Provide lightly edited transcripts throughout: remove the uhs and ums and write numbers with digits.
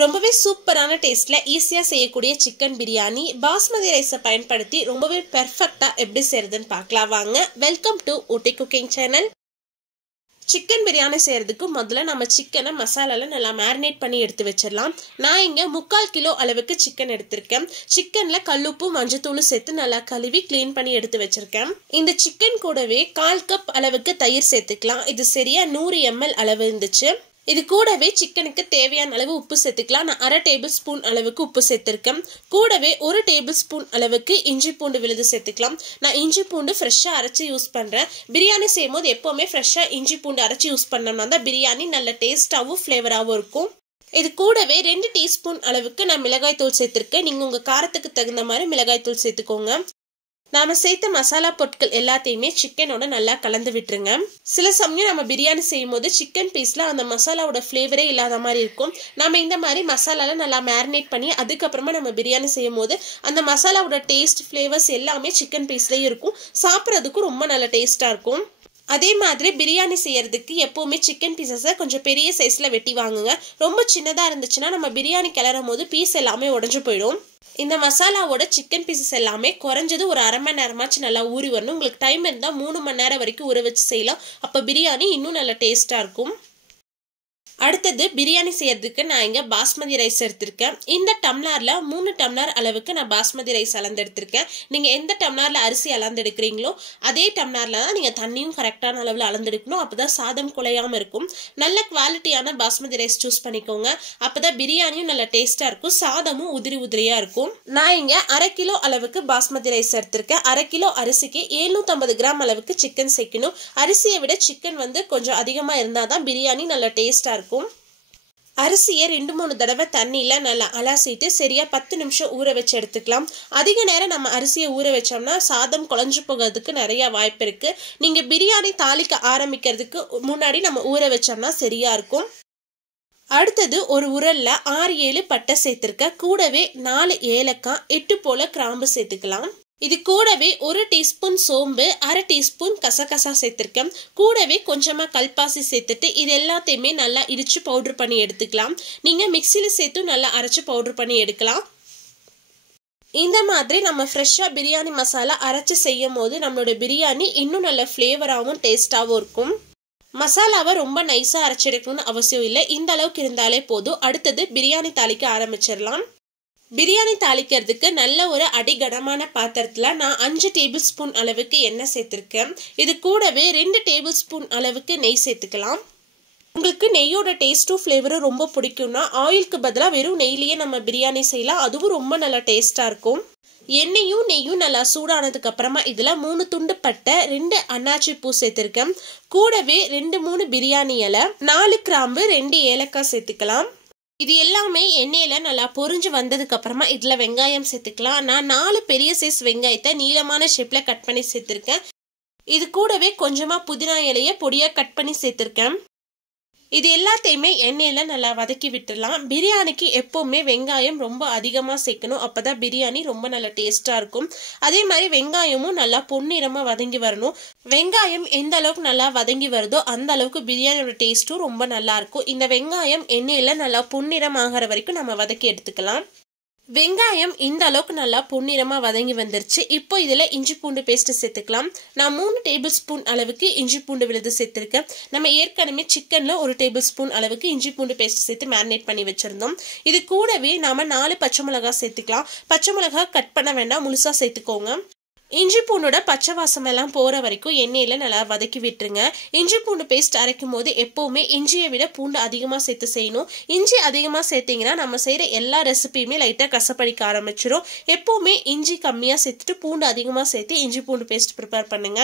ரொம்பவே சூப்பரான டேஸ்ட்ல ஈஸியா செய்யக்கூடிய சிக்கன் பிரியாணி பாஸ்மதி ரைஸை பயன்படுத்தி ரொம்பவே பெர்ஃபெக்ட்டா எப்படி செய்யறதுன்னு பார்க்கலாம் வாங்க. Welcome to Ooty cooking channel. Chicken biryani செய்யறதுக்கு முதல்ல நம்ம சிக்கனை மசாலால நல்லா மேரினேட் பண்ணி எடுத்து வச்சிடலாம். நான் இங்க 3/4 கிலோ அளவுக்கு சிக்கன் எடுத்திருக்கேன். சிக்கன்ல கல்லுப்பு மஞ்சத்தூள் சேர்த்து நல்லா கழுவி கிளீன் பண்ணி எடுத்து வச்சிருக்கேன். இந்த சிக்கன் கூடவே 1/4 கப் அளவுக்கு தயிர் சேர்த்துக்கலாம். இது சரியா 100 ml அளவு இருந்துச்சு. இது கூடவே சிக்கனுக்கு தேவையான அளவு உப்பு சேர்த்துக்கலாம். நான் 1/2 டேபிள் ஸ்பூன் அளவுக்கு உப்பு சேர்த்திருக்கேன். கூடவே 1 டேபிள் ஸ்பூன் அளவுக்கு இஞ்சி பூண்டு விழுது சேர்த்துக்கலாம். நான் இஞ்சி பூண்டு ஃப்ரெஷ்ஷாக அரைச்சி யூஸ் பண்ணுறேன். பிரியாணி செய்யும் போது எப்போவுமே ஃப்ரெஷ்ஷாக இஞ்சி பூண்டு அரைச்சி யூஸ் பண்ணோம்னா தான் பிரியாணி நல்ல டேஸ்ட்டாகவும் ஃப்ளேவராகவும் இருக்கும். இது கூடவே 2 டீஸ்பூன் அளவுக்கு நான் மிளகாய் தூள் சேர்த்துருக்கேன். நீங்கள் உங்கள் காரத்துக்கு தகுந்த மாதிரி மிளகாய் தூள் சேர்த்துக்கோங்க. நாம சேர்த்த மசாலா பொருட்கள் எல்லாத்தையுமே சிக்கனோட நல்லா கலந்து விட்டுருங்க. சில சமயம் நம்ம பிரியாணி செய்யும் போது சிக்கன் பீஸ்ல அந்த மசாலாவோட ஃப்ளேவரே இல்லாத மாதிரி இருக்கும். நம்ம இந்த மாதிரி மசாலால நல்லா மேரினேட் பண்ணி அதுக்கப்புறமா நம்ம பிரியாணி செய்யும் போது அந்த மசாலாவோட டேஸ்ட் ஃப்ளேவர்ஸ் எல்லாமே சிக்கன் பீஸ்லயும் இருக்கும். சாப்பிட்றதுக்கும் ரொம்ப நல்ல டேஸ்டா இருக்கும். அதே மாதிரி பிரியாணி செய்யறதுக்கு எப்பவுமே சிக்கன் பீசஸை கொஞ்சம் பெரிய சைஸ்ல வெட்டி வாங்குங்க. ரொம்ப சின்னதா இருந்துச்சுன்னா நம்ம பிரியாணி கிளறும் போது பீஸ் எல்லாமே உடஞ்சு போயிடும். இந்த மசாலாவோட சிக்கன் பீசஸ் எல்லாமே குறைஞ்சது ஒரு 1/2 மணி நேரமாச்சு நல்லா ஊறி வரணும். உங்களுக்கு டைம் இருந்தால் 3 மணி நேரம் வரைக்கும் ஊற வச்சு செய்யலாம். அப்போ பிரியாணி இன்னும் நல்ல டேஸ்டா இருக்கும். அடுத்தது பிரியாணி செய்யறதுக்கு நான் இங்க பாஸ்மதி ரைஸ் எடுத்திருக்கேன். இந்த டம்ளர்ல 3 டம்ளர் அளவுக்கு நான் பாஸ்மதி ரைஸ் அளந்து எடுத்திருக்கேன். நீங்க எந்த டம்ளர்ல அரிசி அளந்து எடுக்கிறீங்களோ அதே டம்ளர்ல தான் நீங்க தண்ணியும் கரெக்டான அளவுல அளந்து எடுக்கணும். அப்பதான் சாதம் குலையாம இருக்கும். நல்ல குவாலிட்டியான பாஸ்மதி ரைஸ் சூஸ் பண்ணிக்கோங்க. அப்பதான் பிரியாணியும் நல்ல டேஸ்டா இருக்கும். சாதமும் உதிரி உதிரியா இருக்கும். நான் இங்க 1/2 கிலோ அளவுக்கு பாஸ்மதி ரைஸ் எடுத்திருக்கேன். 1/2 கிலோ அரிசிக்கு 750 கிராம் அளவுக்கு சிக்கன் சேர்க்கணும். அரிசியை விட சிக்கன் கொஞ்சம் அதிகமா இருந்தாதான் பிரியாணி நல்ல டேஸ்டா இருக்கும். அரிசியை 2-3 தடவை தண்ணியில நல்லா அலசிட்டு சரியா 10 நிமிஷம் ஊற வச்சு எடுத்துக்கலாம். அதிக நேரம் நம்ம அரிசியை ஊற வச்சோம்னா சாதம் குழஞ்சு போகிறதுக்கு நிறைய வாய்ப்பு இருக்கு. நீங்க பிரியாணி தாளிக்க ஆரம்பிக்கிறதுக்கு முன்னாடி நம்ம ஊற வச்சோம்னா சரியா இருக்கும். அடுத்தது ஒரு உரல்ல 6-7 பட்டை சேர்த்திருக்க. கூடவே 4 ஏலக்காய் 8 போல கிராம்பு சேர்த்துக்கலாம். இது கூடவே 1 டீஸ்பூன் சோம்பு 1/2 டீஸ்பூன் கசகசா சேர்த்திருக்கேன். கூடவே கொஞ்சமா கல்பாசி சேர்த்துட்டு இது எல்லாத்தையுமே நல்லா இடிச்சு பவுடர் பண்ணி எடுத்துக்கலாம். நீங்க மிக்சியில சேர்த்து நல்லா அரைச்சு பவுடர் பண்ணி எடுக்கலாம். இந்த மாதிரி நம்ம ஃப்ரெஷ்ஷா பிரியாணி மசாலா அரைச்சு செய்யும் போது நம்மளோட பிரியாணி இன்னும் நல்ல ஃப்ளேவராகவும் டேஸ்டாகவும் இருக்கும். மசாலாவை ரொம்ப நைஸா அரைச்செடுக்கணும்னு அவசியம் இல்லை. இந்த அளவுக்கு இருந்தாலே போதும். அடுத்தது பிரியாணி தாளிக்க ஆரம்பிச்சிடலாம். பிரியாணி தாளிக்கிறதுக்கு நல்ல ஒரு அடிகனமான பாத்திரத்துல நான் 5 டேபிள் ஸ்பூன் அளவுக்கு எண்ணெய் சேர்த்திருக்கேன். இது கூடவே 2 டேபிள் ஸ்பூன் அளவுக்கு நெய் சேர்த்துக்கலாம். உங்களுக்கு நெய்யோட டேஸ்டும் ஃப்ளேவரும் ரொம்ப பிடிக்கும்னா ஆயிலுக்கு பதிலாக வெறும் நெய்லேயே நம்ம பிரியாணி செய்யலாம். அதுவும் ரொம்ப நல்லா டேஸ்டா இருக்கும். எண்ணெயும் நெய்யும் நல்லா சூடானதுக்கு அப்புறமா இதுல 3 துண்டு பட்டை 2 அன்னாச்சி பூ சேர்த்திருக்கேன். கூடவே 2-3 பிரியாணி இலை 4 கிராம்பு 2 ஏலக்காய் சேர்த்துக்கலாம். இது எல்லாமே எண்ணெயில நல்லா பொரிஞ்சு வந்ததுக்கு அப்புறமா இதுல வெங்காயம் சேர்த்துக்கலாம். நான் 4 பெரிய சைஸ் வெங்காயத்தை நீளமான ஷேப்ல கட் பண்ணி சேர்த்திருக்கேன். இது கூடவே கொஞ்சமா புதினா இலைய பொடியா கட் பண்ணி சேர்த்திருக்கேன். இது எல்லாத்தையுமே எண்ணெயில நல்லா வதக்கி விட்டுடலாம். பிரியாணிக்கு எப்பவுமே வெங்காயம் ரொம்ப அதிகமா சேர்க்கணும். அப்பதான் பிரியாணி ரொம்ப நல்ல டேஸ்டா இருக்கும். அதே மாதிரி வெங்காயமும் நல்லா பொன்னிறமா வதங்கி வரணும். வெங்காயம் எந்த அளவுக்கு நல்லா வதங்கி வருதோ அந்த அளவுக்கு பிரியாணியோட டேஸ்டும் ரொம்ப நல்லா இருக்கும். இந்த வெங்காயம் எண்ணெயில நல்லா பொன்னிறம் ஆகிற வரைக்கும் நம்ம வதக்கி எடுத்துக்கலாம். வெங்காயம் இந்த அளவுக்கு நல்லா பொன்னிறமா வதங்கி வந்துருச்சு. இப்போ இதுல இஞ்சி பூண்டு பேஸ்ட் சேர்த்துக்கலாம். நான் 3 டேபிள் ஸ்பூன் அளவுக்கு இஞ்சி பூண்டு விழுது சேர்த்திருக்கேன். நம்ம ஏற்கனவே சிக்கன்ல 1 டேபிள் ஸ்பூன் அளவுக்கு இஞ்சி பூண்டு பேஸ்ட் சேர்த்து மேரினேட் பண்ணி வச்சிருந்தோம். இது கூடவே நாம 4 பச்சை மிளகாய் சேர்த்துக்கலாம். பச்சை மிளகாய் கட் பண்ண வேண்டாம், முழுசா சேர்த்துக்கோங்க. இஞ்சி பூண்டோட பச்சை வாசம் எல்லாம் போற வரைக்கும் எண்ணெயில நல்லா வதக்கி விட்டுருங்க. இஞ்சி பூண்டு பேஸ்ட் அரைக்கும் போது எப்பவுமே இஞ்சியை விட பூண்டு அதிகமா சேர்த்து செய்யணும். இஞ்சி அதிகமா சேர்த்தீங்கன்னா நம்ம செய்யற எல்லா ரெசிபியுமே லைட்டா கசப்படிக்க ஆரம்பிச்சிடும். எப்பவுமே இஞ்சி கம்மியா சேர்த்துட்டு பூண்டு அதிகமா சேர்த்து இஞ்சி பூண்டு பேஸ்ட் ப்ரிப்பேர் பண்ணுங்க.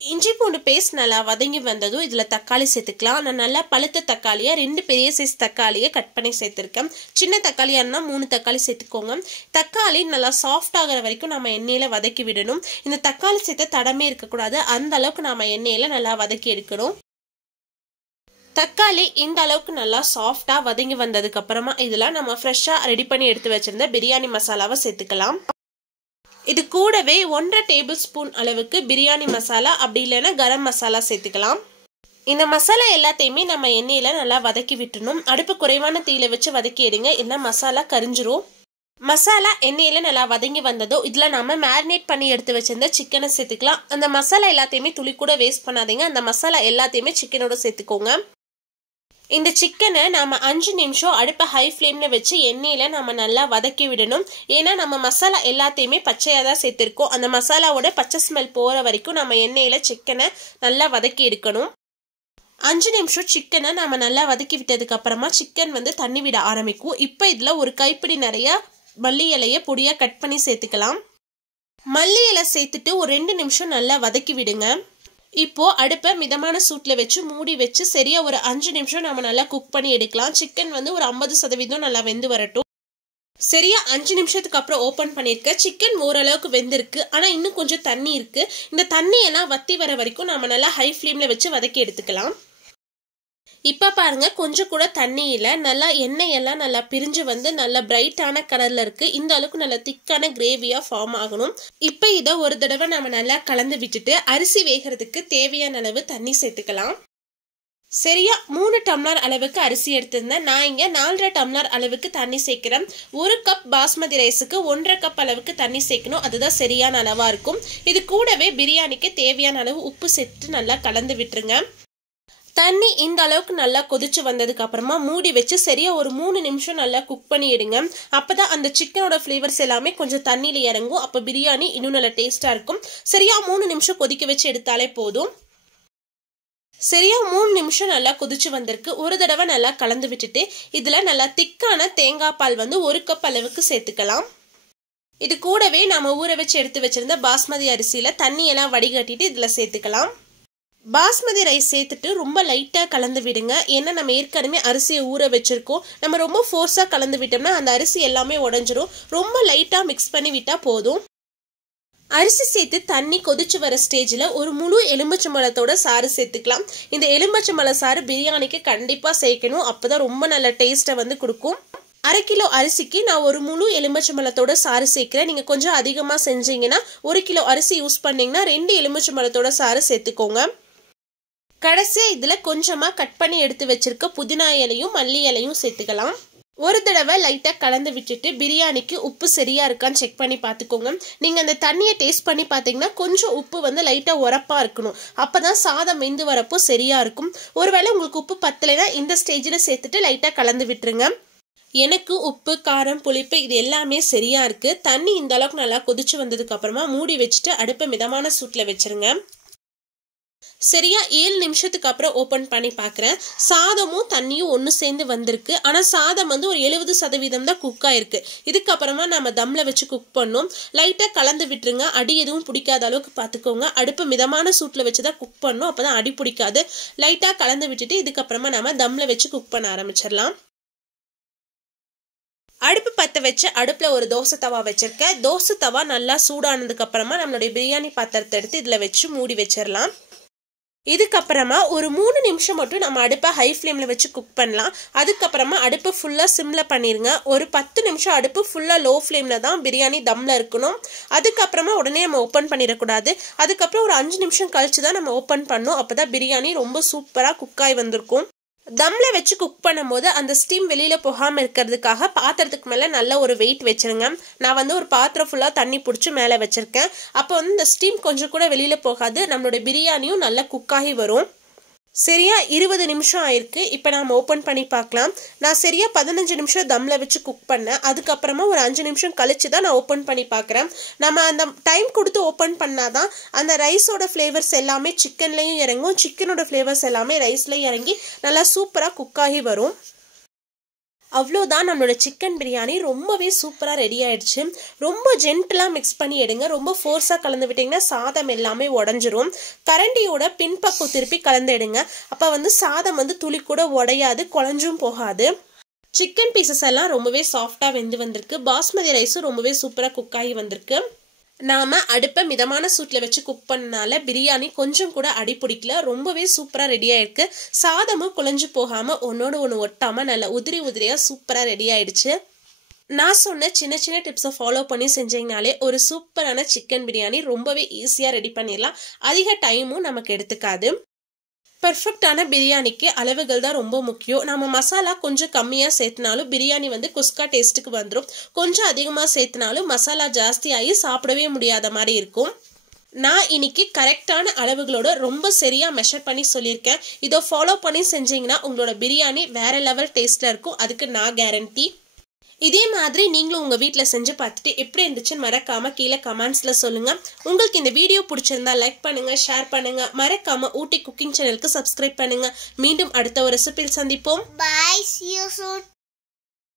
இஞ்சி பூண்டு பேஸ்ட் நல்லா வதங்கி வந்ததும் இதுல தக்காளி சேர்த்துக்கலாம். நான் நல்லா பழுத்த தக்காளியா 2 பெரிய சைஸ் தக்காளியை கட் பண்ணி சேர்த்திருக்கேன். சின்ன தக்காளியா இருந்தா 3 தக்காளி சேர்த்துக்கோங்க. தக்காளி நல்லா சாஃப்ட் ஆகிற வரைக்கும் நம்ம எண்ணெயில வதக்கி விடணும். இந்த தக்காளி சேர்த்த தடமே இருக்கக்கூடாது. அந்த அளவுக்கு நம்ம எண்ணெயில நல்லா வதக்கி எடுக்கணும். தக்காளி இந்த அளவுக்கு நல்லா சாஃப்டா வதங்கி வந்ததுக்கு அப்புறமா இதுல நம்ம ஃப்ரெஷ்ஷா ரெடி பண்ணி எடுத்து வச்சிருந்த பிரியாணி மசாலாவை சேர்த்துக்கலாம். இது கூடவே 1/2 டேபிள் ஸ்பூன் அளவுக்கு பிரியாணி மசாலா அப்படி இல்லைன்னா கரம் மசாலா சேர்த்துக்கலாம். இந்த மசாலா எல்லாத்தையுமே நம்ம எண்ணெயில நல்லா வதக்கி விட்டுணும். அடுப்பு குறைவான தீயில வச்சு வதக்கி எடுங்க, இல்லைன்னா மசாலா கரிஞ்சிரும். மசாலா எண்ணெயில நல்லா வதங்கி வந்ததோ இதுல நாம மேரினேட் பண்ணி எடுத்து வச்சிருந்த சிக்கனை சேர்த்துக்கலாம். அந்த மசாலா எல்லாத்தையுமே துளி கூட வேஸ்ட் பண்ணாதீங்க. அந்த மசாலா எல்லாத்தையுமே சிக்கனோட சேர்த்துக்கோங்க. இந்த சிக்கனை நாம 5 நிமிஷம் அடுப்பை ஹை ஃப்ளேம்ல வச்சு எண்ணெயில நம்ம நல்லா வதக்கி விடணும். ஏன்னா நம்ம மசாலா எல்லாத்தையுமே பச்சையா தான் சேர்த்திருக்கோம். அந்த மசாலாவோட பச்சை ஸ்மெல் போற வரைக்கும் நம்ம எண்ணெயில சிக்கனை நல்லா வதக்கி எடுக்கணும். 5 நிமிஷம் சிக்கனை நம்ம நல்லா வதக்கி விட்டதுக்கு அப்புறமா சிக்கன் தண்ணி விட ஆரம்பிக்கும். இப்போ இதுல ஒரு கைப்பிடி நிறைய மல்லி இலையை பொடியா கட் பண்ணி சேர்த்துக்கலாம். மல்லி இலை சேர்த்துட்டு ஒரு 2 நிமிஷம் நல்லா வதக்கி விடுங்க. இப்போ அடுப்பை மிதமான சூட்ல வச்சு மூடி வச்சு சரியா ஒரு 5 நிமிஷம் நம்ம நல்லா குக் பண்ணி எடுக்கலாம். சிக்கன் ஒரு 50% நல்லா வெந்து வரட்டும். சரியா 5 நிமிஷத்துக்கு அப்புறம் ஓபன் பண்ணிருக்க. சிக்கன் ஓரளவுக்கு வெந்திருக்கு, ஆனா இன்னும் கொஞ்சம் தண்ணி இருக்கு. இந்த தண்ணி எல்லாம் வத்தி வர வரைக்கும் நம்ம நல்லா ஹை ஃப்ளேம்ல வச்சு வதக்கி எடுத்துக்கலாம். இப்ப பாருங்க, கொஞ்சம் கூட தண்ணி இல்ல, நல்லா எண்ணெய் எல்லாம் நல்லா பிரிஞ்சு நல்லா பிரைட்டான கலர்ல இருக்கு. இந்த அளவுக்கு நல்லா திக்கான கிரேவியா ஃபார்ம் ஆகணும். இப்ப இத ஒரு தடவை நம்ம நல்லா கலந்து விட்டுட்டு அரிசி வேகிறதுக்கு தேவையான அளவு தண்ணி சேர்த்துக்கலாம். சரியா 3 டம்ளர் அளவுக்கு அரிசி எடுத்திருந்தேன். நான் இங்க 4.5 டம்ளர் அளவுக்கு தண்ணி சேர்க்கிறேன். 1 கப் பாஸ்மதி ரைஸுக்கு 1.5 கப் அளவுக்கு தண்ணி சேர்க்கணும். அதுதான் சரியான அளவா இருக்கும். இது கூடவே பிரியாணிக்கு தேவையான அளவு உப்பு சேர்த்து நல்லா கலந்து விட்டுருங்க. தண்ணி இந்த அளவுக்கு நல்லா கொதிச்சு வந்ததுக்கு அப்புறமா மூடி வச்சு சரியா ஒரு 3 நிமிஷம் நல்லா குக் பண்ணி எடுங்க. அப்பதான் அந்த சிக்கனோட ஃபிளேவர்ஸ் எல்லாமே கொஞ்சம் தண்ணியில இறங்கும். அப்ப பிரியாணி இன்னும் நல்லா டேஸ்டா இருக்கும். சரியா 3 நிமிஷம் கொதிக்க வச்சு எடுத்தாலே போதும். சரியா 3 நிமிஷம் நல்லா கொதிச்சு வந்திருக்கு. ஒரு தடவை நல்லா கலந்து விட்டுட்டு இதுல நல்லா திக்கான தேங்காய் பால் 1 கப் அளவுக்கு சேர்த்துக்கலாம். இது கூடவே நாம ஊற வச்சு எடுத்து வச்சிருந்த பாஸ்மதி அரிசியில தண்ணி எல்லாம் வடிகட்டிட்டு இதுல சேர்த்துக்கலாம். பாஸ்மதி ரைஸ் சேர்த்துட்டு ரொம்ப லைட்டா கலந்து விடுங்க. ஏன்னா நம்ம ஏற்கனவே அரிசியை ஊற வச்சிருக்கோம். நம்ம ரொம்ப ஃபோர்ஸா கலந்து விட்டோம்னா அந்த அரிசி எல்லாமே உடைஞ்சிரும். ரொம்ப லைட்டா மிக்ஸ் பண்ணி விட்டா போதும். அரிசி சேர்த்து தண்ணி கொதிச்சு வர ஸ்டேஜ்ல ஒரு முழு எலுமிச்சம்பழத்தோட சாறு சேர்த்துக்கலாம். இந்த எலுமிச்சம்பழ சாறு பிரியாணிக்கு கண்டிப்பா சேர்க்கணும். அப்பதான் ரொம்ப நல்ல டேஸ்ட்டை கொடுக்கும். 1/2 கிலோ அரிசிக்கு நான் ஒரு முழு எலுமிச்சம்பழத்தோட சாறு சேர்க்கிறேன். நீங்க கொஞ்சம் அதிகமா செஞ்சீங்கன்னா 1 கிலோ அரிசி யூஸ் பண்ணீங்கன்னா 2 எலுமிச்சம்பழத்தோட சாறு சேர்த்துக்கோங்க. கடைசியா இதுல கொஞ்சமா கட் பண்ணி எடுத்து வச்சிருக்க புதினா இலையும் மல்லி இலையும் சேர்த்துக்கலாம். ஒரு தடவை லைட்டா கலந்து விட்டுட்டு பிரியாணிக்கு உப்பு சரியா இருக்கான்னு செக் பண்ணி பாத்துக்கோங்க. நீங்க அந்த தண்ணியை டேஸ்ட் பண்ணி பாத்தீங்கன்னா கொஞ்சம் உப்பு லைட்டா உரப்பா இருக்கணும். அப்பதான் சாதம் வெந்து வரப்போ சரியா இருக்கும். ஒருவேளை உங்களுக்கு உப்பு பத்தலைன்னா இந்த ஸ்டேஜ்ல சேர்த்துட்டு லைட்டா கலந்து விட்டுருங்க. எனக்கு உப்பு காரம் புளிப்பு இது எல்லாமே சரியா இருக்கு. தண்ணி இந்த அளவுக்கு நல்லா கொதிச்சு வந்ததுக்கு அப்புறமா மூடி வச்சுட்டு அடுப்பை மிதமான சூட்ல வச்சிருங்க. சரியா 7 நிமிஷத்துக்கு அப்புறம் ஓபன் பண்ணி பாக்குறேன். சாதமும் தண்ணியும் ஒன்னு சேர்ந்து வந்திருக்கு. ஆனா சாதம் ஒரு 70% தான் குக் ஆயிருக்கு. இதுக்கப்புறமா நம்ம தம்ல வச்சு குக் பண்ணோம். லைட்டா கலந்து விட்டுருங்க. அடி எதுவும் பிடிக்காத அளவுக்கு பாத்துக்கோங்க. அடுப்பு மிதமான சூட்ல வச்சுதான் குக் பண்ணும். அப்பதான் அடி பிடிக்காது. லைட்டா கலந்து விட்டுட்டு இதுக்கப்புறமா நம்ம தம்ல வச்சு குக் பண்ண ஆரம்பிச்சிடலாம். அடுப்பு பத்த வச்சு அடுப்புல ஒரு தோசை தவா வச்சிருக்கேன். தோசை தவா நல்லா சூடானதுக்கு அப்புறமா நம்மளுடைய பிரியாணி பாத்திரத்தை எடுத்து இதுல வச்சு மூடி வச்சிடலாம். இதுக்கப்புறமா ஒரு 3 நிமிஷம் மட்டும் நம்ம அடுப்பை ஹை ஃப்ளேம்ல வச்சு குக் பண்ணலாம். அதுக்கப்புறமா அடுப்பு ஃபுல்லா சிம்ல பண்ணிருங்க. ஒரு 10 நிமிஷம் அடுப்பு ஃபுல்லா லோ ஃப்ளேம்ல தான் பிரியாணி தம்ல இருக்கணும். அதுக்கப்புறமா உடனே நம்ம ஓப்பன் பண்ணிடக்கூடாது. அதுக்கப்புறம் ஒரு 5 நிமிஷம் கழிச்சு தான் நம்ம ஓப்பன் பண்ணணும். அப்பதான் பிரியாணி ரொம்ப சூப்பரா குக் ஆகி வந்திருக்கும். தம்ல வச்சு குக் பண்ணும்போது அந்த ஸ்டீம் வெளியில போகாம இருக்கிறதுக்காக பாத்திரத்துக்கு மேல நல்ல ஒரு வெயிட் வச்சிருங்க. நான் ஒரு பாத்திரம் ஃபுல்லா தண்ணி பிடிச்சி மேல வச்சிருக்கேன். அப்போ இந்த ஸ்டீம் கொஞ்சம் கூட வெளியில போகாது. நம்மளோட பிரியாணியும் நல்லா குக் ஆகி வரும். சரியா 20 நிமிஷம் ஆயிருக்கு. இப்போ நாம ஓப்பன் பண்ணி பார்க்கலாம். நான் சரியா 15 நிமிஷம் தம்ல வச்சு குக் பண்ணேன். அதுக்கப்புறமா ஒரு 5 நிமிஷம் கழிச்சு தான் நான் ஓப்பன் பண்ணி பார்க்குறேன். நம்ம அந்த டைம் கொடுத்து ஓப்பன் பண்ணாதான் அந்த ரைஸோட ஃப்ளேவர்ஸ் எல்லாமே சிக்கன்லையும் இறங்கும். சிக்கனோட ஃப்ளேவர்ஸ் எல்லாமே ரைஸ்லையும் இறங்கி நல்லா சூப்பராக குக் ஆகி வரும். அவ்வளோதான், நம்மளோட சிக்கன் பிரியாணி ரொம்பவே சூப்பராக ரெடி ஆயிடுச்சு. ரொம்ப ஜென்டிலாக மிக்ஸ் பண்ணி எடுங்க. ரொம்ப ஃபோர்ஸாக கலந்து விட்டிங்கன்னா சாதம் எல்லாமே உடஞ்சிரும். கரண்டியோட பின்பக்கம் திருப்பி கலந்து எடுங்க. அப்போ சாதம் துளி கூட உடையாது, குழஞ்சும் போகாது. சிக்கன் பீசஸ் எல்லாம் ரொம்பவே சாஃப்டாக வெந்து வந்திருக்கு. பாஸ்மதி ரைஸும் ரொம்பவே சூப்பராக குக் ஆகி வந்திருக்கு. நாம அடுப்பை மிதமான சூட்ல வச்சு குக் பண்ணனால பிரியாணி கொஞ்சம் கூட அடி பிடிக்கல. ரொம்பவே சூப்பரா ரெடி ஆயிருக்கு. சாதமும் குழஞ்சு போகாம ஒன்னோட ஒன்று ஒட்டாம நல்ல உதிரி உதிரியா சூப்பரா ரெடி ஆயிடுச்சு. நான் சொன்ன சின்ன சின்ன டிப்ஸை ஃபாலோ பண்ணி செஞ்சீங்கனாலே ஒரு சூப்பரான சிக்கன் பிரியாணி ரொம்பவே ஈஸியா ரெடி பண்ணிடலாம். அதிக டைமும் நமக்கு எடுத்துக்காது. பெர்ஃபெக்டான பிரியாணிக்கு அளவுகள் தான் ரொம்ப முக்கியம். நம்ம மசாலா கொஞ்சம் கம்மியாக சேர்த்தினாலும் பிரியாணி வந்து குஸ்கா டேஸ்ட்டுக்கு வந்துடும். கொஞ்சம் அதிகமாக சேர்த்தினாலும் மசாலா ஜாஸ்தியாகி சாப்பிடவே முடியாத மாதிரி இருக்கும். நான் இன்னைக்கு கரெக்டான அளவுகளோட ரொம்ப சரியாக மெஷர் பண்ணி சொல்லியிருக்கேன். இதை ஃபாலோ பண்ணி செஞ்சீங்கன்னா உங்களோட பிரியாணி வேற லெவல் டேஸ்ட்டில் இருக்கும். அதுக்கு நான் கேரண்டி. இதே மாதிரி நீங்களும் உங்கள் வீட்டில் செஞ்சு பார்த்துட்டு எப்படி இருந்துச்சுன்னு மறக்காமல் கீழே கமெண்ட்ஸில் சொல்லுங்கள். உங்களுக்கு இந்த வீடியோ பிடிச்சிருந்தா லைக் பண்ணுங்கள், ஷேர் பண்ணுங்கள். மறக்காமல் ஊட்டி குக்கிங் சேனலுக்கு சப்ஸ்கிரைப் பண்ணுங்கள். மீண்டும் அடுத்த ஒரு ரெசிபியில் சந்திப்போம். Bye, see you soon.